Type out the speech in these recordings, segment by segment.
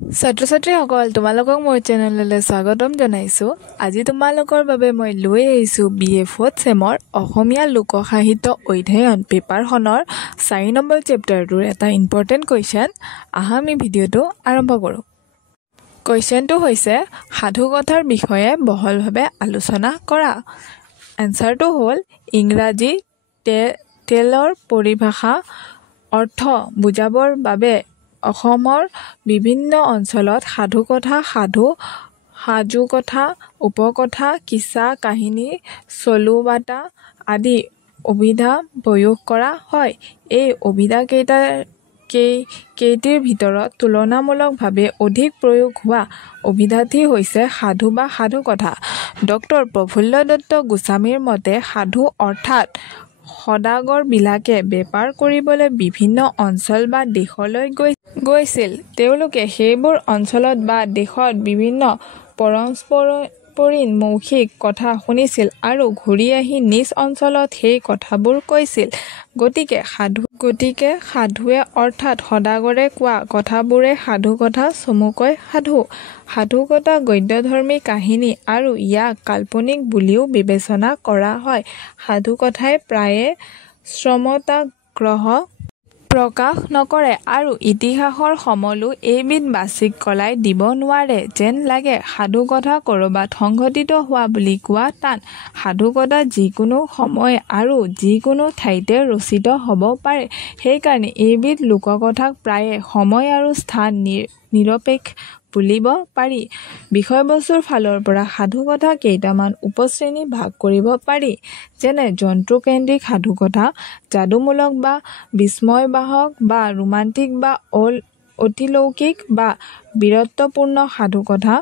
ছাত্ৰ-ছাত্ৰীসকল তোমালোকক মোৰ চেনেললৈ স্বাগতম জনাইছো। আজি তোমালোকৰ বাবে মই লৈ আহিছো BA 4th চেমৰ অসমীয়া লোক সাহিত্য অধ্যয়ন পেপাৰখনৰ 4 নম্বৰ চেপ্টাৰটোৰ এটা ইম্পৰ্টেণ্ট কুৱেশ্যন। আহা আমি ভিডিঅ'টো আৰম্ভ কৰোঁ। কুৱেশ্যনটো হৈছে সাধু কথাৰ বিষয়ে বহলভাৱে আলোচনা কৰা। এনচাৰটো হ'ল ইংৰাজী টেলৰ পৰিভাষা অৰ্থ বুজাবৰ বাবে অসমৰ বিভিন্ন অঞ্চলত সাধুকথা সাজুকথা উপকথা কিছা কাহিনী চলুবাতা আদি অভিধা প্ৰয়োগ কৰা হয়। এই অভিধা কেইটিৰ ভিতৰত তুলনামূলকভাৱে অধিক প্ৰয়োগ হোৱা অভিধাটি হৈছে সাধু বা সাধুকথা। ডক্টৰ প্ৰফুল্ল দত্ত গোস্বামীৰ মতে সাধু অৰ্থাৎ সদাগৰবিলাকে বেপাৰ কৰিবলৈ বিভিন্ন অঞ্চল বা দেশলৈ গৈছিল। তেওঁলোকে সেইবোৰ অঞ্চলত বা দেশত বিভিন্ন পৰস্পৰিন মৌখিক কথা শুনিছিল আৰু ঘূৰি আহি নিজ অঞ্চলত সেই কথাবোৰ কৈছিল। গতিকে সাধুৱে অৰ্থাৎ সদাগৰে কোৱা কথাবোৰে সাধুকথা চমুকৈ সাধু। সাধুকথা গদ্যধৰ্মী কাহিনী আৰু ইয়াক কাল্পনিক বুলিও বিবেচনা কৰা হয়। সাধুকথাই প্ৰায়ে শ্ৰমতাগ্ৰহ প্ৰকাশ নকৰে আৰু ইতিহাসৰ সমলো এইবিধ বাচিক কলাই দিব নোৱাৰে যেন লাগে। সাধুকথা ক'ৰবাত সংঘটিত হোৱা বুলি কোৱা টান। সাধুকথা যিকোনো সময় আৰু যিকোনো ঠাইতে ৰচিত হ'ব পাৰে। সেইকাৰণে এইবিধ লোককথাক প্ৰায়ে সময় আৰু স্থান নিৰপেক্ষ বুলিব পাৰি। বিষয়বস্তুৰ ফালৰ পৰা সাধুকথা কেইটামান উপশ্ৰেণী ভাগ কৰিব পাৰি, যেনে জন্তুকেন্দ্ৰিক সাধুকথা, যাদুমূলক বা বিস্ময়বাহক বা ৰোমান্টিক বা অতিলৌকিক বা বীৰত্বপূৰ্ণ সাধুকথা,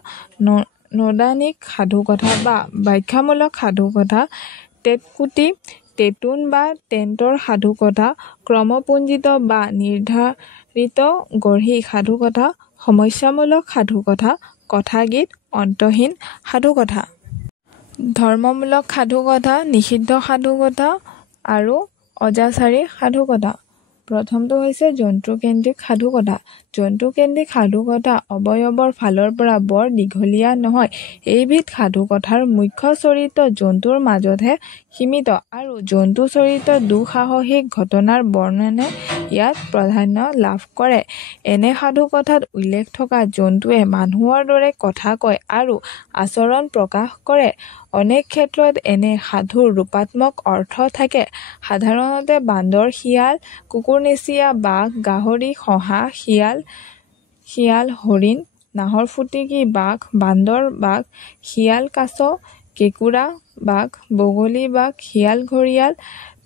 নৈদানিক সাধুকথা বা ব্যাখ্যামূলক সাধুকথা, টেটকুটি টেটুন বা টেন্টৰ সাধুকথা, ক্ৰমপুঞ্জিত বা নিৰ্ধাৰিত গঢ়ি সাধুকথা, সমস্যামূলক সাধুকথা, কথাগীত, অন্তহীন সাধুকথা, ধৰ্মমূলক সাধুকথা, নিষিদ্ধ সাধুকথা আৰু অজাচাৰী সাধুকথা। প্ৰথমটো হৈছে জন্তুকেন্দ্ৰিক সাধুকথা। জন্তুকেন্দ্ৰিক সাধুকথা অৱয়ৱৰ ফালৰ পৰা বৰ দীঘলীয়া নহয়। এইবিধ সাধুকথাৰ মুখ্য চৰিত্ৰ জন্তুৰ মাজতহে সীমিত আৰু জন্তু চৰিত্ৰ দুঃসাহসিক ঘটনাৰ বৰ্ণনে ইয়াত প্ৰাধান্য লাভ কৰে। এনে সাধুকথাত উল্লেখ থকা জন্তুৱে মানুহৰ দৰে কথা কয় আৰু আচৰণ প্ৰকাশ কৰে। অনেক ক্ষেত্ৰত এনে সাধুৰ ৰূপাত্মক অৰ্থ থাকে। সাধাৰণতে বান্দৰ, শিয়াল, কুকুৰনেচীয়া, বাঘ, গাহৰি, শহা, শিয়াল, হৰিণ, নাহৰফুটুকী বাঘ, বান্দৰ বাঘ, শিয়াল কাছ, কেঁকোৰা বাঘ, বগলী বাঘ, শিয়াল ঘঁৰিয়াল,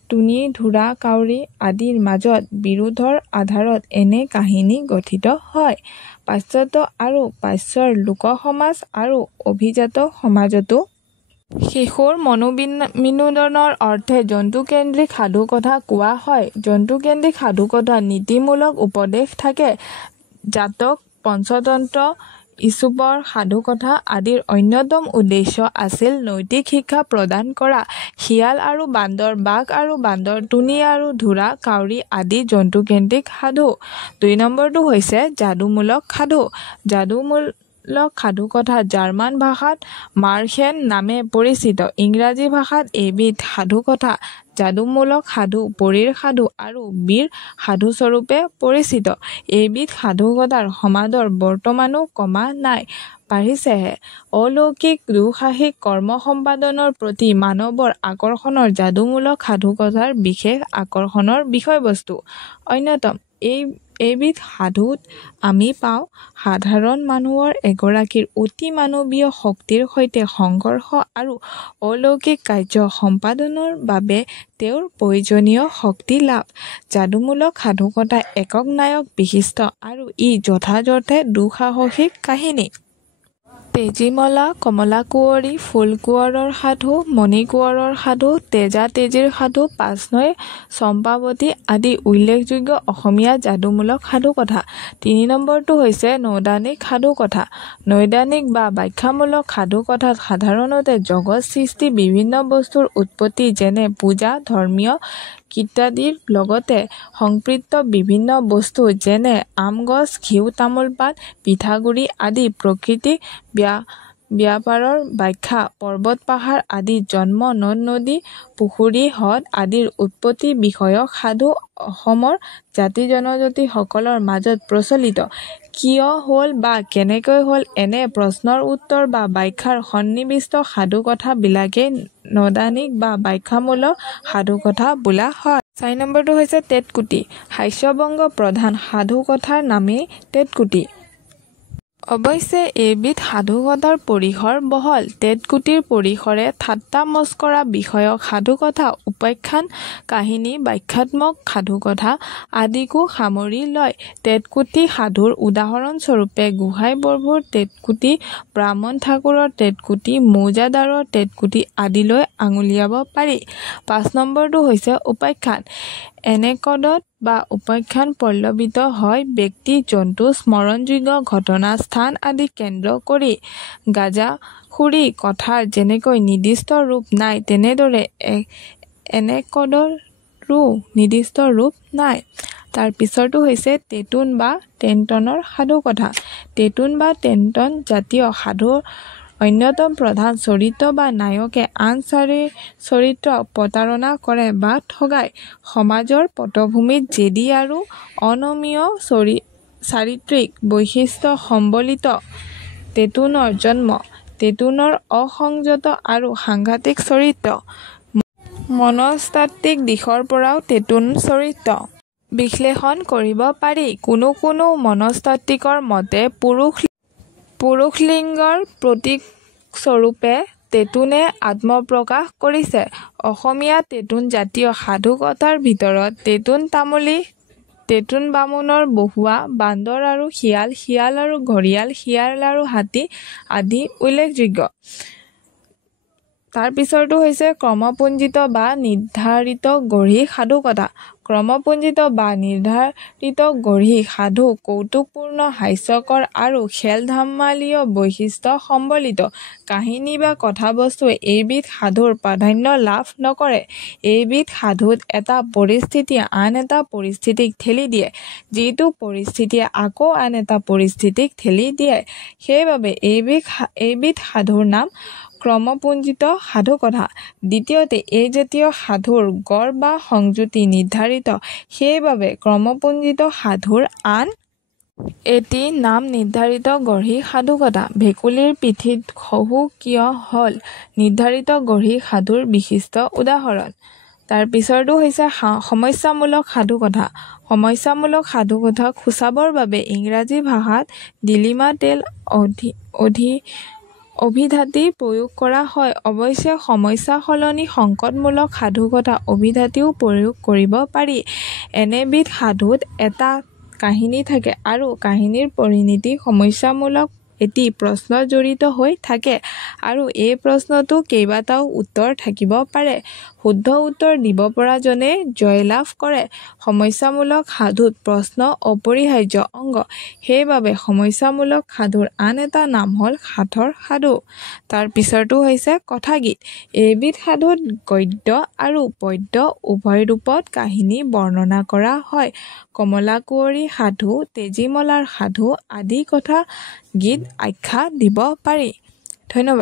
টুনী ঢোঁৰা কাউৰী আদিৰ মাজত বিৰোধৰ আধাৰত এনে কাহিনী গঠিত হয়। পাশ্চাত্য আৰু প্ৰাচ্যৰ লোকসমাজ আৰু অভিজাত সমাজতো শিশুৰ মনোবিনোদনৰ অৰ্থে জন্তুকেন্দ্ৰিক সাধুকথা কোৱা হয়। জন্তুকেন্দ্ৰিক সাধুকথাত নীতিমূলক উপদেশ থাকে। জাতক পঞ্চতন্ত্ৰ ইছুপৰ সাধুকথা আদিৰ অন্যতম উদ্দেশ্য আছিল নৈতিক শিক্ষা প্ৰদান কৰা। শিয়াল আৰু বান্দৰ, বাঘ আৰু বান্দৰ, টুনী আৰু ঢোঁৰা কাউৰী আদি জন্তুকেন্দ্ৰিক সাধু। 2 নম্বৰটো হৈছে যাদুমূলক সাধু। যাদুমূলক সাধুকথা জাৰ্মান ভাষাত মাৰ্খেন নামে পৰিচিত। ইংৰাজী ভাষাত এইবিধ সাধুকথা যাদুমূলক সাধু, পৰীৰ সাধু আৰু বীৰ সাধুস্বৰূপে পৰিচিত। এইবিধ সাধুকথাৰ সমাদৰ বৰ্তমানো কমা নাই, বাঢ়িছেহে। অলৌকিক দুঃসাহসিক কৰ্ম সম্পাদনৰ প্ৰতি মানৱৰ আকৰ্ষণৰ যাদুমূলক সাধুকথাৰ বিশেষ আকৰ্ষণৰ বিষয়বস্তু অন্যতম। এইবিধ সাধুত আমি পাওঁ সাধাৰণ মানুহৰ এগৰাকীৰ অতি মানৱীয় শক্তিৰ সৈতে সংঘৰ্ষ আৰু অলৌকিক কাৰ্য সম্পাদনৰ বাবে তেওঁৰ প্ৰয়োজনীয় শক্তি লাভ। যাদুমূলক সাধুকথা একক নায়ক বিশিষ্ট আৰু ই যথাযথে দুঃসাহসিক কাহিনী। তেজীমলা, কমলা কুঁৱৰী, ফুল কোঁৱৰৰ সাধু, মণি কোঁৱৰৰ সাধু, তেজা তেজীৰ সাধু, পাঁচনৈৰ চম্পাৱতী আদি উল্লেখযোগ্য অসমীয়া যাদুমূলক সাধুকথা। 3 নম্বৰটো হৈছে নৈদানিক সাধুকথা। নৈদানিক বা ব্যাখ্যামূলক সাধুকথাত সাধাৰণতে জগত সৃষ্টি বিভিন্ন বস্তুৰ উৎপত্তি যেনে পূজা, ধৰ্মীয় ইত্যাদিৰ লগতে সংপৃক্ত বিভিন্ন বস্তু যেনে আম গছ, ঘিউ, তামোল পাত, পিঠাগুৰি আদি প্ৰকৃতিক ব্যাপাৰৰ ব্যাখ্যা, পৰ্বত পাহাৰ আদিৰ জন্ম, নদ নদী, পুখুৰী, হ্ৰদ আদিৰ উৎপত্তি বিষয়ক সাধু অসমৰ জাতি জনজাতিসকলৰ মাজত প্ৰচলিত। কিয় হ'ল বা কেনেকৈ হ'ল এনে প্ৰশ্নৰ উত্তৰ বা ব্যাখ্যাৰ সন্নিৱিষ্ট সাধুকথাবিলাকেই নৈদানিক বা ব্যাখ্যামূলক সাধুকথা বোলা হয়। ৪ নম্বৰটো হৈছে টেটকুটি। হাস্যবংগ প্ৰধান সাধুকথাৰ নামেই টেটকুটি। অৱশ্যে এইবিধ সাধুকথাৰ পৰিসৰ বহল। টেটকুটিৰ পৰিসৰে ঠাট্টা মস্কৰা বিষয়ক সাধুকথা, উপাখ্যান কাহিনী, ব্যাখ্যাত্মক সাধুকথা আদিকো সামৰি লয়। টেটকুটি সাধুৰ উদাহৰণস্বৰূপে গোহাঁই বৰভূৰ টেটকুটি, বামন ঠাকুৰৰ টেটকুটি, মৌজাদাৰৰ টেটকুটি আদিলৈ আঙুলিয়াব পাৰি। ৫ নম্বৰটো হৈছে উপাখ্যান। এনেকডত বা উপাখ্যান পল্লৱিত হয় ব্যক্তি, জন্তু, স্মৰণযোগ্য ঘটনা, স্থান আদি কেন্দ্ৰ কৰি। গাঁজাখুৰি কথাৰ যেনেকৈ নিৰ্দিষ্ট ৰূপ নাই তেনেদৰে এনেকডৰো নিৰ্দিষ্ট ৰূপ নাই। তাৰ পিছৰটো হৈছে টেটোন বা টেণ্টনৰ সাধুকথা। টেটোন বা টেণ্টন জাতীয় সাধুৰ অন্যতম প্ৰধান চৰিত্ৰ বা নায়কে আন চৰিত্ৰক প্ৰতাৰণা কৰে বা ঠগায়। সমাজৰ পটভূমিত জেদী আৰু অনমনীয় চাৰিত্ৰিক বৈশিষ্ট্য সম্বলিত টেটোনৰ জন্ম। টেটোনৰ অসংযত আৰু সাংঘাতিক চৰিত্ৰ। মনস্তাত্ত্বিক দিশৰ পৰাও টেটোন চৰিত্ৰ বিশ্লেষণ কৰিব পাৰি। কোনো মনস্তাত্ত্বিকৰ মতে পুৰুষলিংগৰ প্ৰতীকস্বৰূপে টেটোনে আত্মপ্ৰকাশ কৰিছে। অসমীয়া টেটোন জাতীয় সাধুকথাৰ ভিতৰত টেটোন তামুলী, টেটোন বামুণৰ বহুৱা, বান্দৰ আৰু শিয়াল, শিয়াল আৰু ঘঁৰিয়াল, শিয়াল আৰু হাতী আদি উল্লেখযোগ্য। তাৰ পিছৰটো হৈছে ক্ৰমপুঞ্জিত বা নিৰ্ধাৰিত গঢ়ি সাধুকথা। ক্ৰমপুঞ্জিত বা নিৰ্ধাৰিত গঢ়ি সাধু কৌতুকপূৰ্ণ, হাস্যকৰ আৰু খেল-ধেমালীয় বৈশিষ্ট্য সম্বলিত। কাহিনী বা কথাবস্তুৱে এইবিধ সাধুৰ প্ৰাধান্য লাভ নকৰে। এইবিধ সাধুত এটা পৰিস্থিতিয়ে আন এটা পৰিস্থিতিক ঠেলি দিয়ে, যিটো পৰিস্থিতিয়ে আকৌ আন এটা পৰিস্থিতিক ঠেলি দিয়ে। সেইবাবে এইবিধ সাধুৰ নাম ক্ৰমপুঞ্জিত সাধুকথা। দ্বিতীয়তে, এই জাতীয় সাধুৰ গড় বা সংযুতি নিৰ্ধাৰিত। সেইবাবে ক্ৰমপুঞ্জিত সাধুৰ আন এটি নাম নিৰ্ধাৰিত গঢ়ি সাধুকথা। ভেকুলীৰ পিঠিত শহু কিয় হ'ল নিৰ্ধাৰিত গঢ়ি সাধুৰ বিশিষ্ট উদাহৰণ। তাৰ পিছৰটো হৈছে সমস্যামূলক সাধুকথা। সমস্যামূলক সাধুকথাক সূচাবৰ বাবে ইংৰাজী ভাষাত ডিলেমা টেল অভিধাতি প্ৰয়োগ কৰা হয়। অৱশ্যে সমস্যা সলনি সংকটমূলক সাধুকথা অভিধাতিও প্ৰয়োগ কৰিব পাৰি। এনেবিধ সাধুত এটা কাহিনী থাকে আৰু কাহিনীৰ পৰিণতিত সমস্যামূলক এটি প্ৰশ্ন জড়িত হৈ থাকে আৰু এই প্ৰশ্নটো কেইবাটাও উত্তৰ থাকিব পাৰে। শুদ্ধ উত্তৰ দিব পৰাজনে জয়লাভ কৰে। সমস্যামূলক সাধুত প্ৰশ্ন অপৰিহাৰ্য অংগ। সেইবাবে সমস্যামূলক সাধুৰ আন এটা নাম হ'ল সাঁথৰ সাধু। তাৰ পিছৰটো হৈছে কথাগীত। এইবিধ সাধুত গদ্য আৰু পদ্য উভয় ৰূপত কাহিনী বৰ্ণনা কৰা হয়। কমলা কুঁৱৰীৰ সাধু, তেজীমলাৰ সাধু আদি কথা গীত আখ্যা দিব পাৰি। ধন্যবাদ।